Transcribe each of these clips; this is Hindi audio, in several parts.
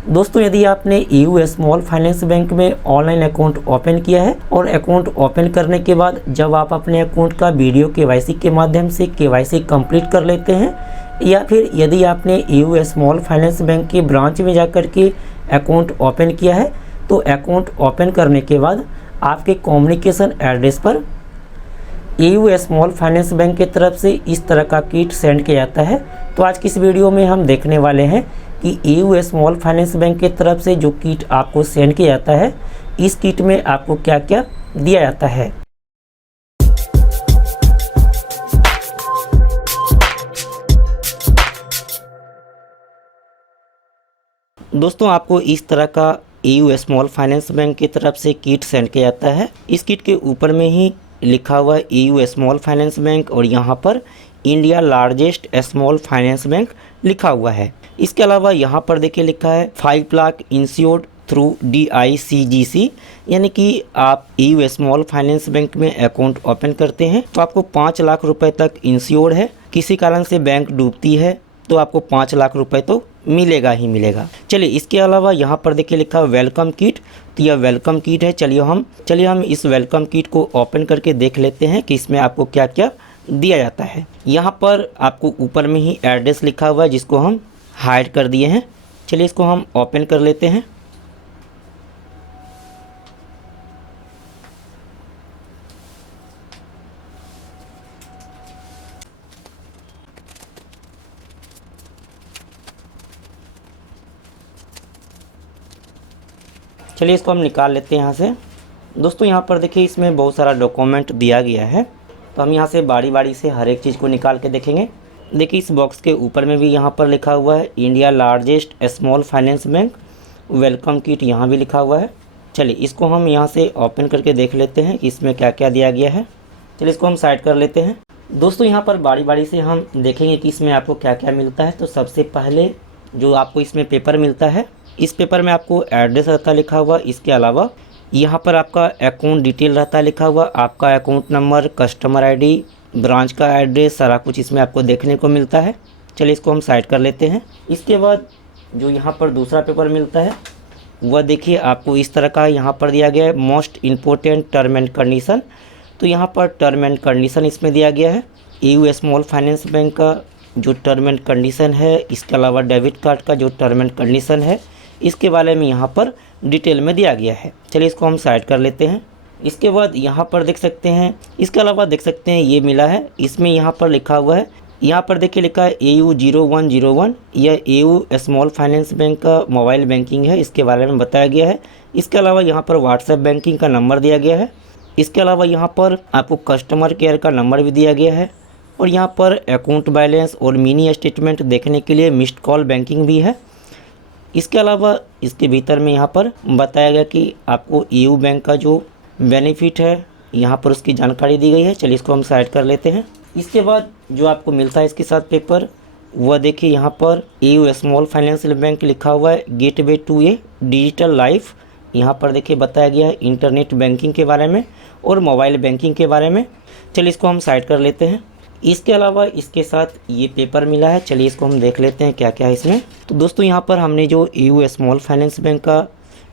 दोस्तों, यदि आपने EU स्मॉल फाइनेंस बैंक में ऑनलाइन अकाउंट ओपन किया है और अकाउंट ओपन करने के बाद जब आप अपने अकाउंट का वीडियो KYC के माध्यम से KYC कंप्लीट कर लेते हैं, या फिर यदि आपने EU स्मॉल फाइनेंस बैंक के ब्रांच में जाकर के अकाउंट ओपन किया है, तो अकाउंट ओपन करने के बाद आपके कम्युनिकेशन एड्रेस पर EU स्मॉल फाइनेंस बैंक की तरफ से इस तरह का किट सेंड किया जाता है। तो आज की इस वीडियो में हम देखने वाले हैं कि EU स्मॉल फाइनेंस बैंक की तरफ से जो किट आपको सेंड किया जाता है, इस किट में आपको क्या क्या दिया जाता है। दोस्तों, आपको इस तरह का EU स्मॉल फाइनेंस बैंक की तरफ से किट सेंड किया जाता है। इस किट के ऊपर में ही लिखा हुआ है EU स्मॉल फाइनेंस बैंक और यहाँ पर India largest small finance bank लिखा हुआ है। इसके अलावा यहाँ पर देखिए लिखा है 5 लाख इंश्योर्ड थ्रू DICGC, यानी कि आप EU स्मॉल फाइनेंस बैंक में अकाउंट ओपन करते हैं तो आपको 5 लाख रुपए तक इंश्योर्ड है। किसी कारण से बैंक डूबती है तो आपको 5 लाख रुपए तो मिलेगा ही मिलेगा। चलिए, इसके अलावा यहाँ पर देखिए लिखा है वेलकम किट, तो यह वेलकम किट है। चलिए हम इस वेलकम किट को ओपन करके देख लेते हैं कि इसमें आपको क्या क्या दिया जाता है। यहाँ पर आपको ऊपर में ही एड्रेस लिखा हुआ है जिसको हम हाइड कर दिए हैं। चलिए इसको हम ओपन कर लेते हैं। चलिए इसको हम निकाल लेते हैं यहाँ से। दोस्तों, यहाँ पर देखिए इसमें बहुत सारा डॉक्यूमेंट दिया गया है, तो हम यहाँ से बारी बारी से हर एक चीज़ को निकाल के देखेंगे। देखिए इस बॉक्स के ऊपर में भी यहाँ पर लिखा हुआ है India largest small finance bank welcome kit, यहाँ भी लिखा हुआ है। चलिए इसको हम यहाँ से ओपन करके देख लेते हैं कि इसमें क्या क्या दिया गया है। चलिए इसको हम साइड कर लेते हैं। दोस्तों, यहाँ पर बारी बारी से हम देखेंगे कि इसमें आपको क्या क्या मिलता है। तो सबसे पहले जो आपको इसमें पेपर मिलता है, इस पेपर में आपको एड्रेस रहता लिखा हुआ। इसके अलावा यहाँ पर आपका अकाउंट डिटेल रहता लिखा हुआ, आपका account number, customer ID, branch का एड्रेस, सारा कुछ इसमें आपको देखने को मिलता है। चलिए इसको हम साइड कर लेते हैं। इसके बाद जो यहाँ पर दूसरा पेपर मिलता है वह देखिए आपको इस तरह का यहाँ पर दिया गया है most important term and condition. तो यहाँ पर टर्म एंड कंडीशन इसमें दिया गया है, EU स्मॉल फाइनेंस बैंक का जो टर्म एंड कंडीशन है, इसके अलावा डेबिट कार्ड का जो टर्म एंड कंडीशन है, इसके बारे में यहाँ पर डिटेल में दिया गया है। चलिए इसको हम साइड कर लेते हैं। इसके बाद यहाँ पर देख सकते हैं, इसके अलावा देख सकते हैं ये मिला है, इसमें यहाँ पर लिखा हुआ है, यहाँ पर देखिए लिखा है AU 0101, यह EU स्मॉल फाइनेंस बैंक का मोबाइल बैंकिंग है, इसके बारे में बताया गया है। इसके अलावा यहाँ पर व्हाट्सएप बैंकिंग का नंबर दिया गया है। इसके अलावा यहाँ पर आपको कस्टमर केयर का नंबर भी दिया गया है और यहाँ पर अकाउंट बैलेंस और मिनी स्टेटमेंट देखने के लिए मिस्ड कॉल बैंकिंग भी है। इसके अलावा इसके भीतर में यहाँ पर बताया गया कि आपको EU बैंक का जो बेनिफिट है, यहाँ पर उसकी जानकारी दी गई है। चलिए इसको हम साइड कर लेते हैं। इसके बाद जो आपको मिलता है इसके साथ पेपर, वह देखिए यहाँ पर EU स्मॉल फाइनेंशियल बैंक लिखा हुआ है gateway to a digital life. यहाँ पर देखिए बताया गया है इंटरनेट बैंकिंग के बारे में और मोबाइल बैंकिंग के बारे में। चलिए इसको हम साइड कर लेते हैं। इसके अलावा इसके साथ ये पेपर मिला है, चलिए इसको हम देख लेते हैं क्या क्या है इसमें। तो दोस्तों, यहाँ पर हमने जो EU स्मॉल फाइनेंस बैंक का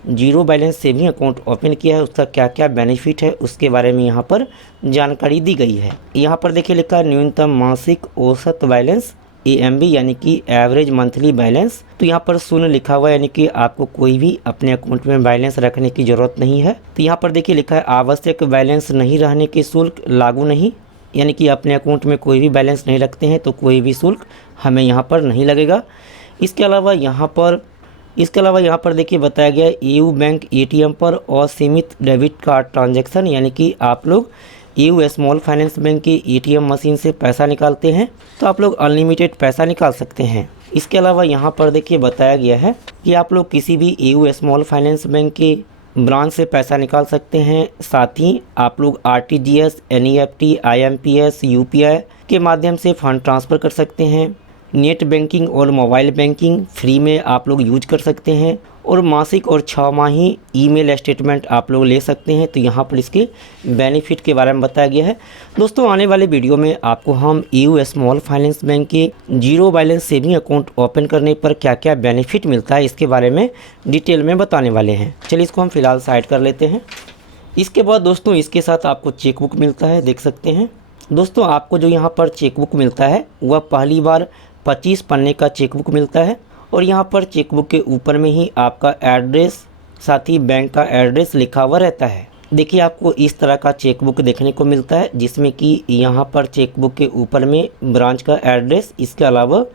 zero balance saving account open किया है, उसका क्या क्या बेनिफिट है उसके बारे में यहाँ पर जानकारी दी गई है। यहाँ पर देखिए लिखा है न्यूनतम मासिक औसत बैलेंस AMB, यानी कि एवरेज मंथली बैलेंस। तो यहाँ पर शून्य लिखा हुआ है, यानी कि आपको कोई भी अपने अकाउंट में बैलेंस रखने की ज़रूरत नहीं है। तो यहाँ पर देखिए लिखा है आवश्यक बैलेंस नहीं रहने के शुल्क लागू नहीं, यानी कि अपने अकाउंट में कोई भी बैलेंस नहीं रखते हैं तो कोई भी शुल्क हमें यहाँ पर नहीं लगेगा। इसके अलावा यहाँ पर देखिए बताया गया EU बैंक ATM पर असीमित डेबिट कार्ड ट्रांजैक्शन, यानी कि आप लोग EU स्मॉल फाइनेंस बैंक की ATM मशीन से पैसा निकालते हैं तो आप लोग अनलिमिटेड पैसा निकाल सकते हैं। इसके अलावा यहाँ पर देखिए बताया गया है कि आप लोग किसी भी EU स्मॉल फाइनेंस बैंक के ब्रांच से पैसा निकाल सकते हैं। साथ ही आप लोग RTGS, NEFT, IMPS, UPI के माध्यम से फ़ंड ट्रांसफ़र कर सकते हैं। नेट बैंकिंग और मोबाइल बैंकिंग फ्री में आप लोग यूज कर सकते हैं और मासिक और 6 माही ईमेल स्टेटमेंट आप लोग ले सकते हैं। तो यहाँ पर इसके बेनिफिट के बारे में बताया गया है। दोस्तों आने वाले वीडियो में आपको हम AU स्मॉल फाइनेंस बैंक के zero balance saving account open करने पर क्या क्या बेनिफिट मिलता है इसके बारे में डिटेल में बताने वाले हैं। चलिए इसको हम फिलहाल साइड कर लेते हैं। इसके बाद दोस्तों इसके साथ आपको चेकबुक मिलता है, देख सकते हैं। दोस्तों आपको जो यहाँ पर चेकबुक मिलता है वह पहली बार 25 पन्ने का चेकबुक मिलता है और यहाँ पर चेकबुक के ऊपर में ही आपका एड्रेस साथ ही बैंक का एड्रेस लिखा हुआ रहता है। देखिए आपको इस तरह का चेकबुक देखने को मिलता है जिसमें कि यहाँ पर चेकबुक के ऊपर में ब्रांच का एड्रेस, इसके अलावा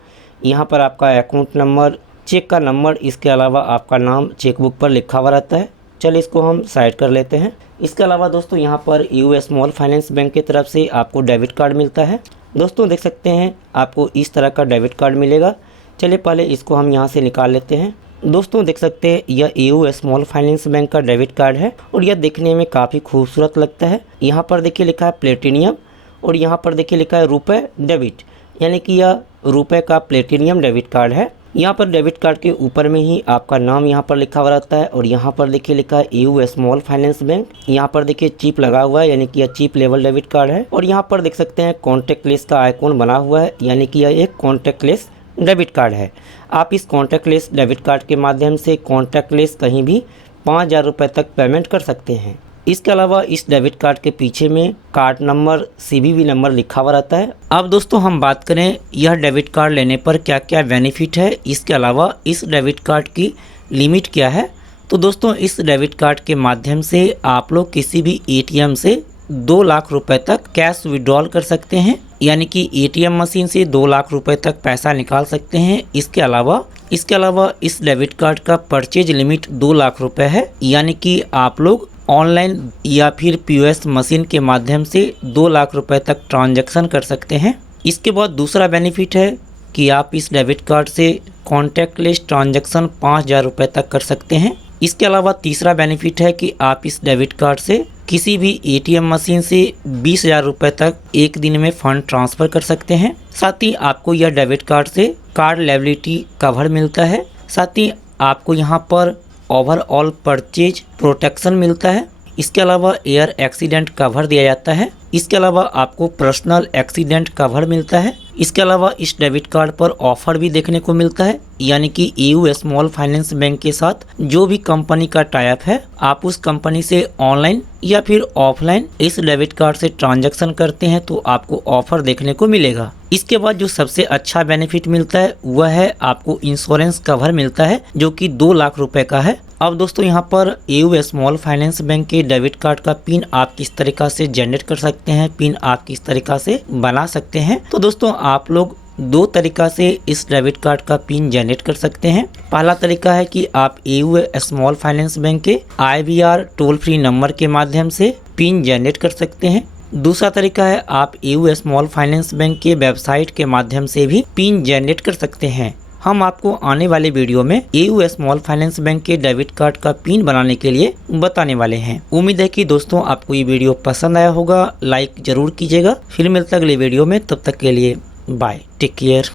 यहाँ पर आपका अकाउंट नंबर, चेक का नंबर, इसके अलावा आपका नाम चेकबुक पर लिखा हुआ रहता है। चलिए इसको हम साइड कर लेते हैं। इसके अलावा दोस्तों यहाँ पर AU स्मॉल फाइनेंस बैंक की तरफ से आपको डेबिट कार्ड मिलता है। दोस्तों देख सकते हैं आपको इस तरह का डेबिट कार्ड मिलेगा। चलिए पहले इसको हम यहाँ से निकाल लेते हैं। दोस्तों देख सकते हैं यह AU स्मॉल फाइनेंस बैंक का डेबिट कार्ड है और यह देखने में काफ़ी खूबसूरत लगता है। यहाँ पर देखिए लिखा है प्लेटिनियम और यहाँ पर देखिए लिखा है रुपए डेबिट, यानी कि यह रुपए का प्लेटिनियम डेबिट कार्ड है। यहाँ पर डेबिट कार्ड के ऊपर में ही आपका नाम यहाँ पर लिखा हुआ रहता है और यहाँ पर देखिए लिखा है AU स्मॉल फाइनेंस बैंक। यहाँ पर देखिए चिप लगा हुआ है, यानी कि यह चिप लेवल डेबिट कार्ड है। और यहाँ पर देख सकते हैं कॉन्टैक्टलेस का आइकॉन बना हुआ है, यानी कि यह एक कॉन्टैक्टलेस डेबिट कार्ड है। आप इस कॉन्टैक्टलेस डेबिट कार्ड के माध्यम से कॉन्टैक्टलेस कहीं भी 5000 रुपये तक पेमेंट कर सकते हैं। इसके अलावा इस डेबिट कार्ड के पीछे में कार्ड नंबर, CVV नंबर लिखा हुआ रहता है। अब दोस्तों हम बात करें यह डेबिट कार्ड लेने पर क्या क्या बेनिफिट है, इसके अलावा इस डेबिट कार्ड की लिमिट क्या है। तो दोस्तों इस डेबिट कार्ड के माध्यम से आप लोग किसी भी ATM से 2 लाख रुपए तक कैश विड्रॉल कर सकते हैं, यानी कि ATM मशीन से 2 लाख रुपए तक पैसा निकाल सकते हैं। इसके अलावा इस डेबिट कार्ड का परचेज लिमिट 2 लाख रुपए है, यानी कि आप लोग ऑनलाइन या फिर POS मशीन के माध्यम से 2 लाख रुपए तक ट्रांजैक्शन कर सकते हैं। इसके बाद दूसरा बेनिफिट है कि आप इस डेबिट कार्ड से कॉन्टैक्टलेस ट्रांजैक्शन 5000 रुपये तक कर सकते हैं। इसके अलावा तीसरा बेनिफिट है कि आप इस डेबिट कार्ड से किसी भी ATM मशीन से 20,000 रुपये तक एक दिन में फ़ंड ट्रांसफ़र कर सकते हैं। साथ ही आपको यह डेबिट कार्ड से कार्ड लायबिलिटी कवर मिलता है। साथ ही आपको यहाँ पर ओवरऑल परचेज प्रोटेक्शन मिलता है। इसके अलावा एयर एक्सीडेंट कवर दिया जाता है। इसके अलावा आपको पर्सनल एक्सीडेंट कवर मिलता है। इसके अलावा इस डेबिट कार्ड पर ऑफर भी देखने को मिलता है, यानी कि AU स्मॉल फाइनेंस बैंक के साथ जो भी कंपनी का टाई अप है, आप उस कंपनी से ऑनलाइन या फिर ऑफलाइन इस डेबिट कार्ड से ट्रांजैक्शन करते हैं तो आपको ऑफर देखने को मिलेगा। इसके बाद जो सबसे अच्छा बेनिफिट मिलता है वह है आपको इंश्योरेंस कवर मिलता है, जो कि 2 लाख रुपए का है। अब दोस्तों यहाँ पर AU स्मॉल फाइनेंस बैंक के डेबिट कार्ड का पिन आप किस तरीका से जनरेट कर सकते हैं, पिन आप किस तरीका से बना सकते हैं। तो दोस्तों आप लोग 2 तरीका से इस डेबिट कार्ड का पिन जनरेट कर सकते हैं। पहला तरीका है कि आप AU स्मॉल फाइनेंस बैंक के IVR टोल फ्री नंबर के माध्यम से पिन जनरेट कर सकते हैं। दूसरा तरीका है आप AU स्मॉल फाइनेंस बैंक के वेबसाइट के माध्यम से भी पिन जनरेट कर सकते हैं। हम आपको आने वाले वीडियो में AU स्मॉल फाइनेंस बैंक के डेबिट कार्ड का पिन बनाने के लिए बताने वाले हैं। उम्मीद है कि दोस्तों आपको ये वीडियो पसंद आया होगा, लाइक जरूर कीजिएगा। फिर मिलता है अगले वीडियो में, तब तक के लिए बाय, टेक केयर।